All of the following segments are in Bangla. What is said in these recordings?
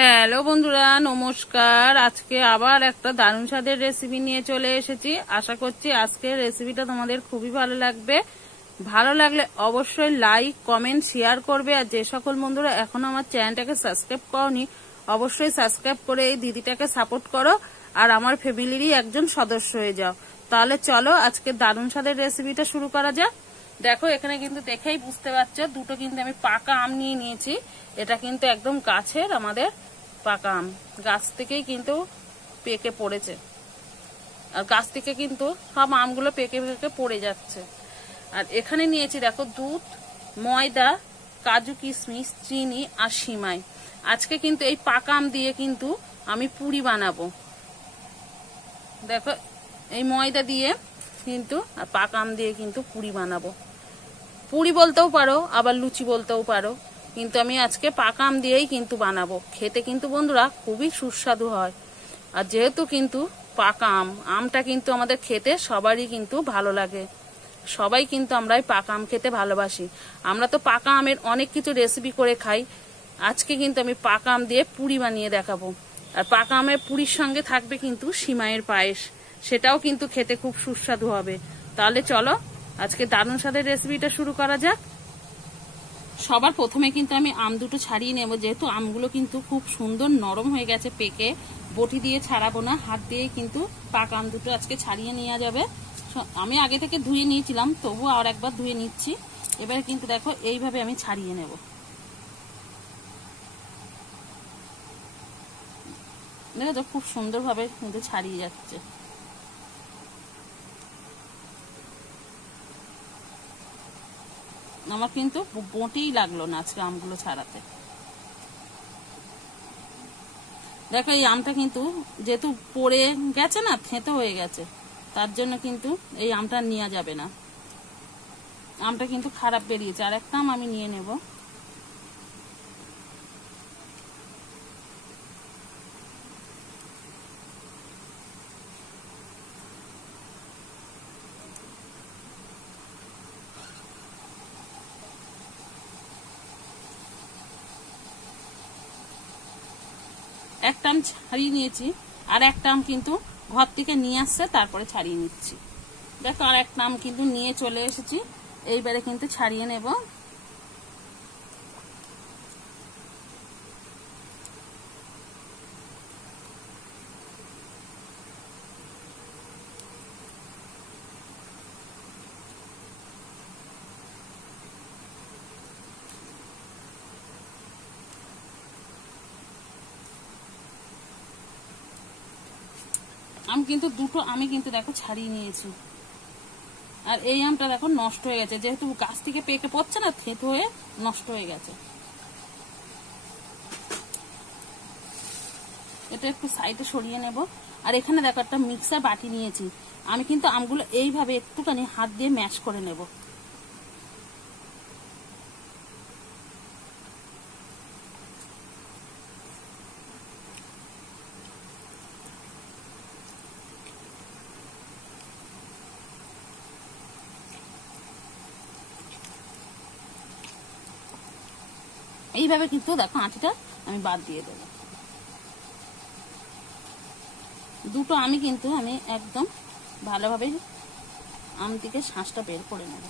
হ্যালো বন্ধুরা, নমস্কার। আজকে আবার একটা দারুণ স্বাদের রেসিপি নিয়ে চলে এসেছি। আশা করছি আজকের রেসিপিটা তোমাদের খুবই ভালো লাগবে। ভালো লাগলে অবশ্যই লাইক, কমেন্ট, শেয়ার করবে। আর যে সকল বন্ধুরা এখনো আমার চ্যানেলটাকে সাবস্ক্রাইব করনি, অবশ্যই সাবস্ক্রাইব করে এই দিদিটাকে সাপোর্ট করো আর আমার ফ্যামিলিরই একজন সদস্য হয়ে যাও। তাহলে চলো আজকে দারুণ স্বাদের রেসিপিটা শুরু করা যাক। দেখো এখানে কিন্তু দেখেই বুঝতে পারছো, দুটো কিন্তু আমি পাকা আম নিয়ে নিয়েছি। এটা কিন্তু একদম গাছের আমাদের পাকা আম, গাছ থেকেই কিন্তু পেকে পড়েছে। আর গাছ থেকে কিন্তু সব আমগুলো পেকে পেকে পড়ে যাচ্ছে। আর এখানে নিয়েছি দেখো দুধ, ময়দা, কাজু কিশমিশ, চিনি আর সিমাই। আজকে কিন্তু এই পাকা আম দিয়ে কিন্তু আমি পুরি বানাবো। দেখো এই ময়দা দিয়ে কিন্তু আর পাকা আম দিয়ে কিন্তু পুরি বানাবো। পুরি বলতেও পারো, আবার লুচি বলতেও পারো, কিন্তু আমি আজকে পাকা আম দিয়েই কিন্তু বানাবো। খেতে কিন্তু বন্ধুরা খুবই সুস্বাদু হয়। আর যেহেতু কিন্তু পাকা আম, আমটা কিন্তু আমাদের খেতে সবারই কিন্তু ভালো লাগে। সবাই কিন্তু আমরা পাকা আম খেতে ভালোবাসি। আমরা তো পাকা আমের অনেক কিছু রেসিপি করে খাই। আজকে কিন্তু আমি পাকা আম দিয়ে পুরি বানিয়ে দেখাবো। আর পাকা আমের পুরির সঙ্গে থাকবে কিন্তু সিমাইয়ের পায়েস, সেটাও কিন্তু খেতে খুব সুস্বাদু হবে। তাহলে চলো আজকে দারুণ স্বাদের রেসিপিটা শুরু করা যাক। সবার প্রথমে কিন্তু আমি আম দুটো ছাড়িয়ে নেব। যেহেতু আমগুলো কিন্তু খুব সুন্দর নরম হয়ে গেছে পেকে, বটি দিয়ে ছাড়াবো না, হাত দিয়ে কিন্তু পাকা আম দুটো আজকে ছাড়িয়ে নেওয়া যাবে। আমি আগে থেকে ধুয়ে নিয়েছিলাম, তবু আর একবার ধুয়ে নিচ্ছি। এবারে কিন্তু দেখো এইভাবে আমি ছাড়িয়ে নেব। দেখো তো খুব সুন্দরভাবে কিন্তু ছাড়িয়ে যাচ্ছে। আমার কিন্তু বটিই লাগলো না আজকে আমগুলো ছাড়াতে। দেখো এই আমটা কিন্তু যেহেতু পড়ে গেছে না, থেঁতো হয়ে গেছে, তার জন্য কিন্তু এই আমটা নেওয়া যাবে না। আমটা কিন্তু খারাপ বেরিয়েছে। আর একটা আম আমি নিয়ে নেব। একটা আম ছাড়িয়ে নিয়েছি, আর একটা আম কিন্তু ঘর থেকে নিয়ে আসছে, তারপরে ছাড়িয়ে নিচ্ছি। দেখো আর একটা আম কিন্তু নিয়ে চলে এসেছি। এইবারে কিন্তু ছাড়িয়ে নেব। আম কিন্তু দুটো আমি কিন্তু দেখো ছাড়িয়ে নিয়েছি। আর এই আমটা দেখো নষ্ট হয়ে গেছে, যেহেতু গাছ থেকে পেকে পড়ছে না, থেঁতো হয়ে নষ্ট হয়ে গেছে। এটা একটু সাইডে সরিয়ে নেব। আর এখানে দেখো একটা মিক্সার বাটি নিয়েছি। আমি কিন্তু আমগুলো এইভাবে একটুখানি হাত দিয়ে ম্যাশ করে নেব। এইভাবে কিন্তু দেখো আটিটা আমি বাদ দিয়ে দেবো। দুটো আমি কিন্তু আমি একদম ভালোভাবে আম থেকে শাঁসটা বের করে নেব।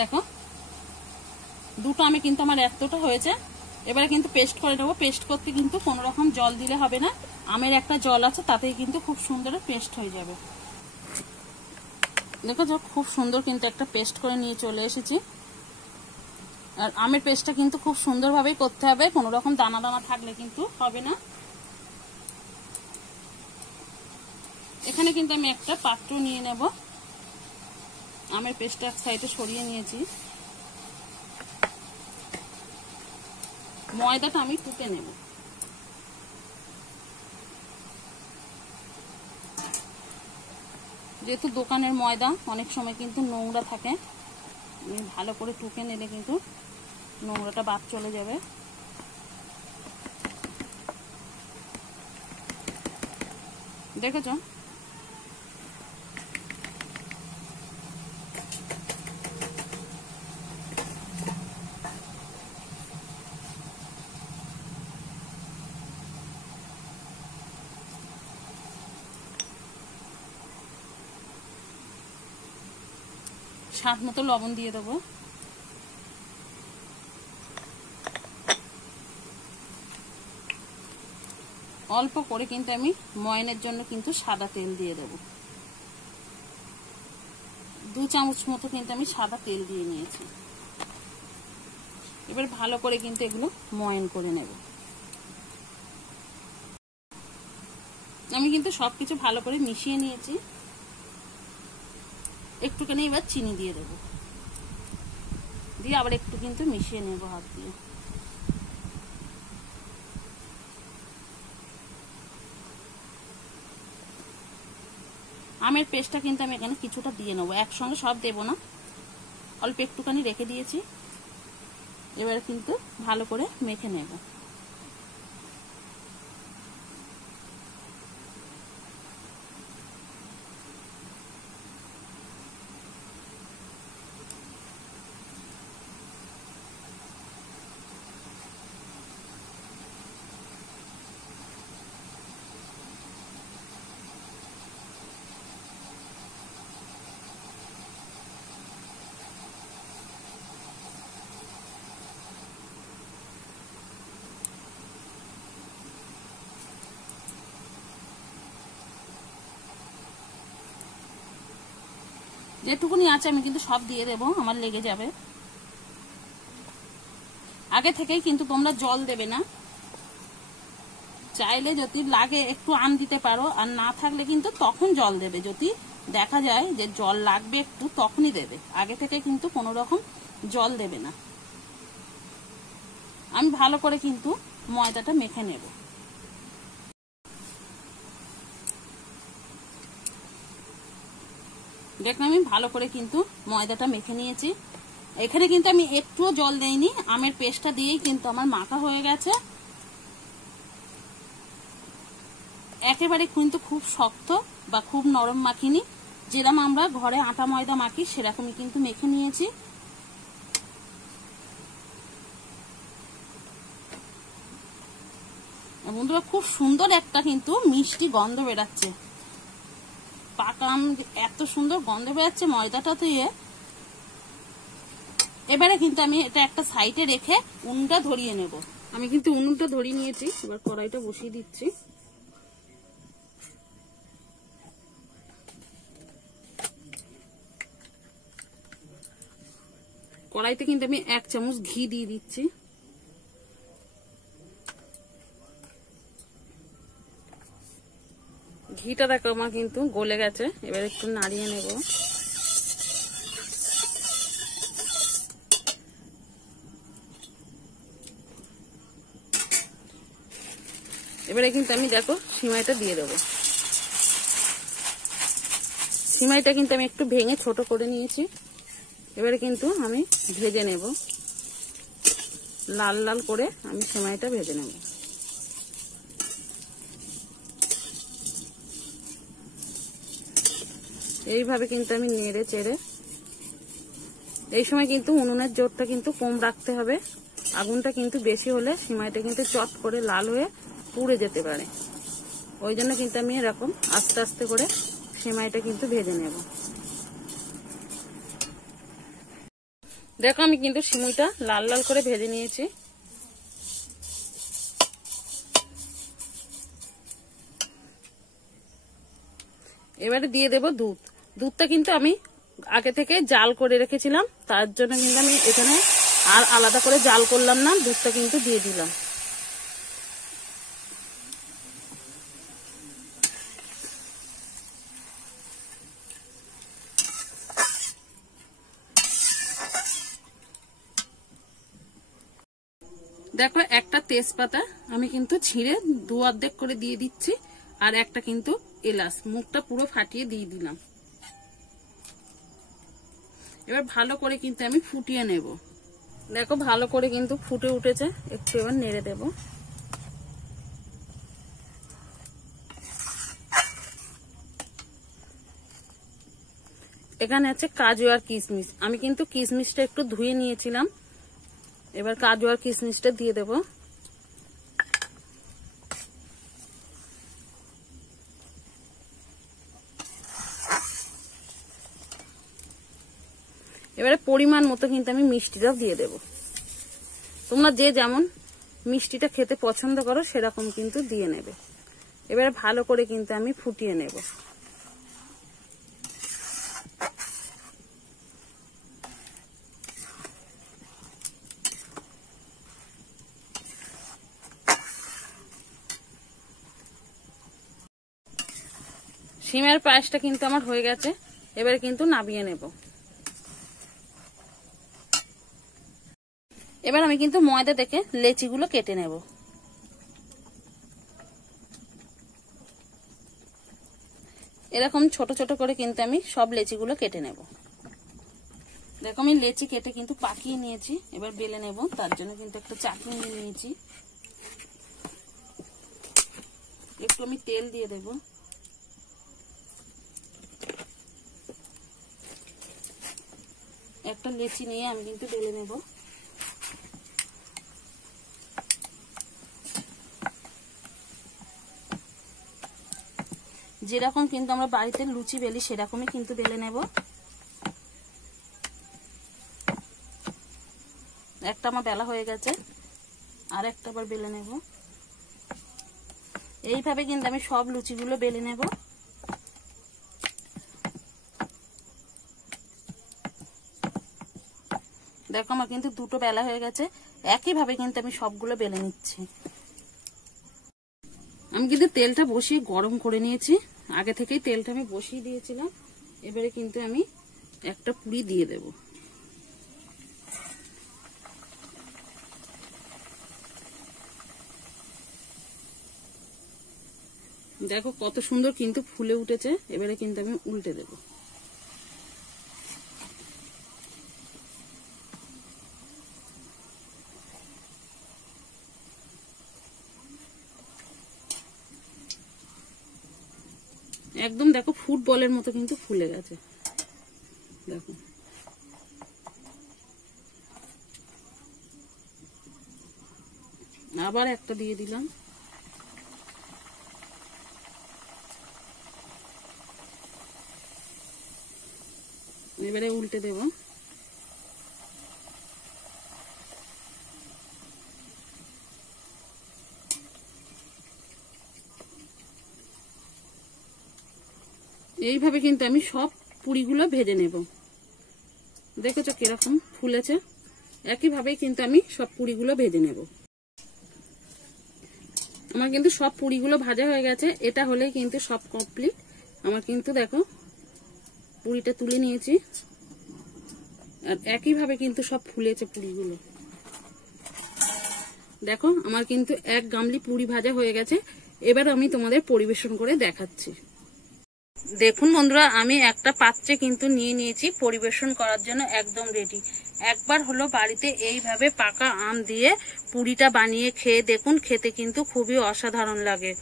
দেখো দুটো আমি কিন্তু আমার এতটা হয়েছে। এবারে কিন্তু পেস্ট করে নেবো। পেস্ট করতে কিন্তু কোনো রকম জল দিলে হবে না, আমের একটা জল আছে, তাতেই কিন্তু খুব সুন্দর পেস্ট হয়ে যাবে। দেখো খুব সুন্দর কিন্তু একটা পেস্ট করে নিয়ে চলে এসেছি। আর আমের পেস্টটা কিন্তু খুব সুন্দরভাবেই করতে হবে, কোনো রকম দানা দানা থাকলে কিন্তু হবে না। এখানে কিন্তু আমি একটা পাত্র নিয়ে নেব। আমের পেস্টটা এক সাইডে সরিয়ে নিয়েছি। ময়দাটা আমি টুকে নেব। যেহেতু দোকানের ময়দা অনেক সময় কিন্তু নোংরা থাকে, ভালো করে টুকে নিলে কিন্তু নোংরাটা বাদ চলে যাবে। দেখেছ? স্বাদ মতো লবণ দিয়ে দেবো। অল্প করে কিন্তু আমি ময়নের জন্য কিন্তু সাদা তেল দিয়ে দেব। 2 চামচ মতো কিন্তু আমি সাদা তেল দিয়ে নিয়েছি। এবার ভালো করে কিন্তু এগুলো ময়ন করে নেব। আমি কিন্তু সবকিছু ভালো করে মিশিয়ে নিয়েছি। একটুখানি এবার চিনি দিয়ে দেব, দিয়ে আবার একটু কিন্তু মিশিয়ে নেব হাত দিয়ে। আমের পেস্টটা কিন্তু আমি এখানে কিছুটা দিয়ে নেবো, একসঙ্গে সব দেব না, অল্প একটুখানি রেখে দিয়েছি। এবার কিন্তু ভালো করে মেখে নেব। যেটুকুনি আছে আমি কিন্তু সব দিয়ে দেবো, আমার লেগে যাবে। আগে থেকেই কিন্তু তোমরা জল দেবে না, চাইলে যদি লাগে একটু আম দিতে পারো, আর না থাকলে কিন্তু তখন জল দেবে। যদি দেখা যায় যে জল লাগবে একটু, তখনই দেবে, আগে থেকে কিন্তু কোনো রকম জল দেবে না। আমি ভালো করে কিন্তু ময়দাটা মেখে নেব। দেখুন আমি ভালো করে কিন্তু ময়দাটা মেখে নিয়েছি। এখানে কিন্তু আমি একটুও জল দেইনি, আমের পেস্টটা দিয়েই কিন্তু আমার মাখা হয়ে গেছে। একেবারে কিন্তু খুব শক্ত বা খুব নরম মাখিনি, যেরকম আমরা ঘরে আটা ময়দা মাখি সেরকমই কিন্তু মেখে নিয়েছি। বন্ধুরা খুব সুন্দর একটা কিন্তু মিষ্টি গন্ধ বেরাচ্ছে, পাকা আম এত সুন্দর গন্ধ বেরাচ্ছে ময়দাটা দিয়ে। এবারে কিন্তু আমি এটা একটা সাইডে রেখে উনুনটা ধরিয়ে নেব। আমি কিন্তু উনুনটা ধরিয়ে নিয়েছি, এবার কড়াইটা বসিয়ে দিচ্ছি। কড়াইতে কিন্তু আমি 1 চামচ ঘি দিয়ে দিচ্ছি। ঘিটা দেখো আমার কিন্তু গলে গেছে, এবার একটু নাড়িয়ে নেব। এবারে কিন্তু আমি দেখো সিমাইটা দিয়ে দেবো। সিমাইটা কিন্তু আমি একটু ভেঙে ছোট করে নিয়েছি। এবারে কিন্তু আমি ভেজে নেব, লাল লাল করে আমি সিমাইটা ভেজে নেব। এইভাবে কিন্তু আমি নেড়ে চেড়ে, এই সময় কিন্তু উনুনের জোরটা কিন্তু কম রাখতে হবে, আগুনটা কিন্তু বেশি হলে সিমাইটা কিন্তু চট করে লাল হয়ে পুড়ে যেতে পারে। ওই জন্য কিন্তু আমি এরকম আস্তে আস্তে করে সিমাইটা কিন্তু ভেজে নেব। দেখো আমি কিন্তু সিমাইটা লাল লাল করে ভেজে নিয়েছি। এবারে দিয়ে দেব দুধ। দুধটা কিন্তু আমি আগে থেকে জাল করে রেখেছিলাম, তার জন্য কিন্তু আমি এখানে আর আলাদা করে জাল করলাম না, দুধটা কিন্তু দিয়ে দিলাম। দেখো একটা তেজপাতা আমি কিন্তু ছিঁড়ে 2 অর্ধেক করে দিয়ে দিচ্ছি, আর একটা কিন্তু এলাচ মুখটা পুরো ফাটিয়ে দিয়ে দিলাম। এবার ভালো করে কিন্তু আমি ফুটিয়ে নেব। দেখো ভালো করে কিন্তু ফুটে উঠেছে, একটু এবার নেড়ে দেব। এখানে আছে কাজু আর কিশমিশ, আমি কিন্তু কিশমিশটা একটু ধুয়ে নিয়েছিলাম। এবার কাজু আর কিশমিশটা দিয়ে দেব। এবারে পরিমাণ মতো কিন্তু আমি মিষ্টিটাও দিয়ে দেব। তোমরা যে যেমন মিষ্টিটা খেতে পছন্দ করো সেরকম কিন্তু দিয়ে নেবে। এবারে ভালো করে কিন্তু আমি ফুটিয়ে নেব। সিমের পায়েসটা কিন্তু আমার হয়ে গেছে, এবারে কিন্তু নামিয়ে নেব। এবার আমি কিন্তু ময়দা থেকে লেচিগুলো কেটে নেব। এরকম ছোট ছোট করে কিন্তু আমি সব লেচিগুলো কেটে নেব। দেখো আমি লেচি কেটে কিন্তু পাকিয়ে নিয়েছি, এবার বেলে নেব। তার জন্য কিন্তু একটা চাটনি নিয়ে নিয়েছি, একটু আমি তেল দিয়ে দেব। একটা লেচি নিয়ে আমি কিন্তু বেলে নেব। যেরকম কিন্তু আমরা বাড়িতে লুচি বেলি সেরকমই কিন্তু বেলে নেব। একটা আমার বেলা হয়ে গেছে, আর একটা আবার বেলে নেব। এইভাবে কিন্তু আমি সব লুচিগুলো বেলে নেব। দেখো আমার কিন্তু দুটো বেলা হয়ে গেছে, একইভাবে কিন্তু আমি সবগুলো বেলে নিচ্ছি। আমি কিন্তু তেলটা বসিয়ে গরম করে নিয়েছি, আগে থেকেই তেলটা আমি বসিয়ে দিয়েছিলাম। এবারে কিন্তু আমি একটা পুরি দিয়ে দেব। দেখো কত সুন্দর কিন্তু ফুলে উঠেছে। এবারে কিন্তু আমি উল্টে দেব। একদম দেখো ফুটবলের মতো কিন্তু ফুলে গেছে। দেখো আবার একটা দিয়ে দিলাম। এবারে উল্টে দেব। এইভাবে কিন্তু আমি সব পুরিগুলো ভেজে নেব। দেখেছো কিরকম ফুলেছে? একইভাবেই কিন্তু আমি সব পুরিগুলো ভেজে নেব। আমার কিন্তু সব পুরিগুলো ভাজা হয়ে গেছে, এটা হলেই কিন্তু সব কমপ্লিট। আমার কিন্তু দেখো পুরিটা তুলে নিয়েছি, আর একইভাবে কিন্তু সব ফুলেছে পুরিগুলো। দেখো আমার কিন্তু এক গামলি পুরি ভাজা হয়ে গেছে। এবার আমি তোমাদের পরিবেশন করে দেখাচ্ছি। দেখুন বন্ধুরা, আমি একটা পাত্রে কিন্তু নিয়ে নিয়েছি, পরিবেশন করার জন্য একদম রেডি। একবার হলো বাড়িতে এইভাবে পাকা আম দিয়ে পুরিটা বানিয়ে খেয়ে দেখুন, খেতে কিন্তু খুবই অসাধারণ লাগে।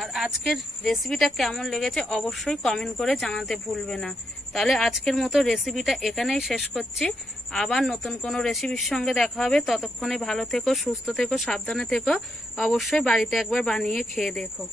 আর আজকের রেসিপিটা কেমন লেগেছে অবশ্যই কমেন্ট করে জানাতে ভুলবে না। তাহলে আজকের মতো রেসিপিটা এখানেই শেষ করছি। আবার নতুন কোনো রেসিপির সঙ্গে দেখা হবে। ততক্ষণে ভালো থেকো, সুস্থ থেকো, সাবধানে থেকো। অবশ্যই বাড়িতে একবার বানিয়ে খেয়ে দেখো।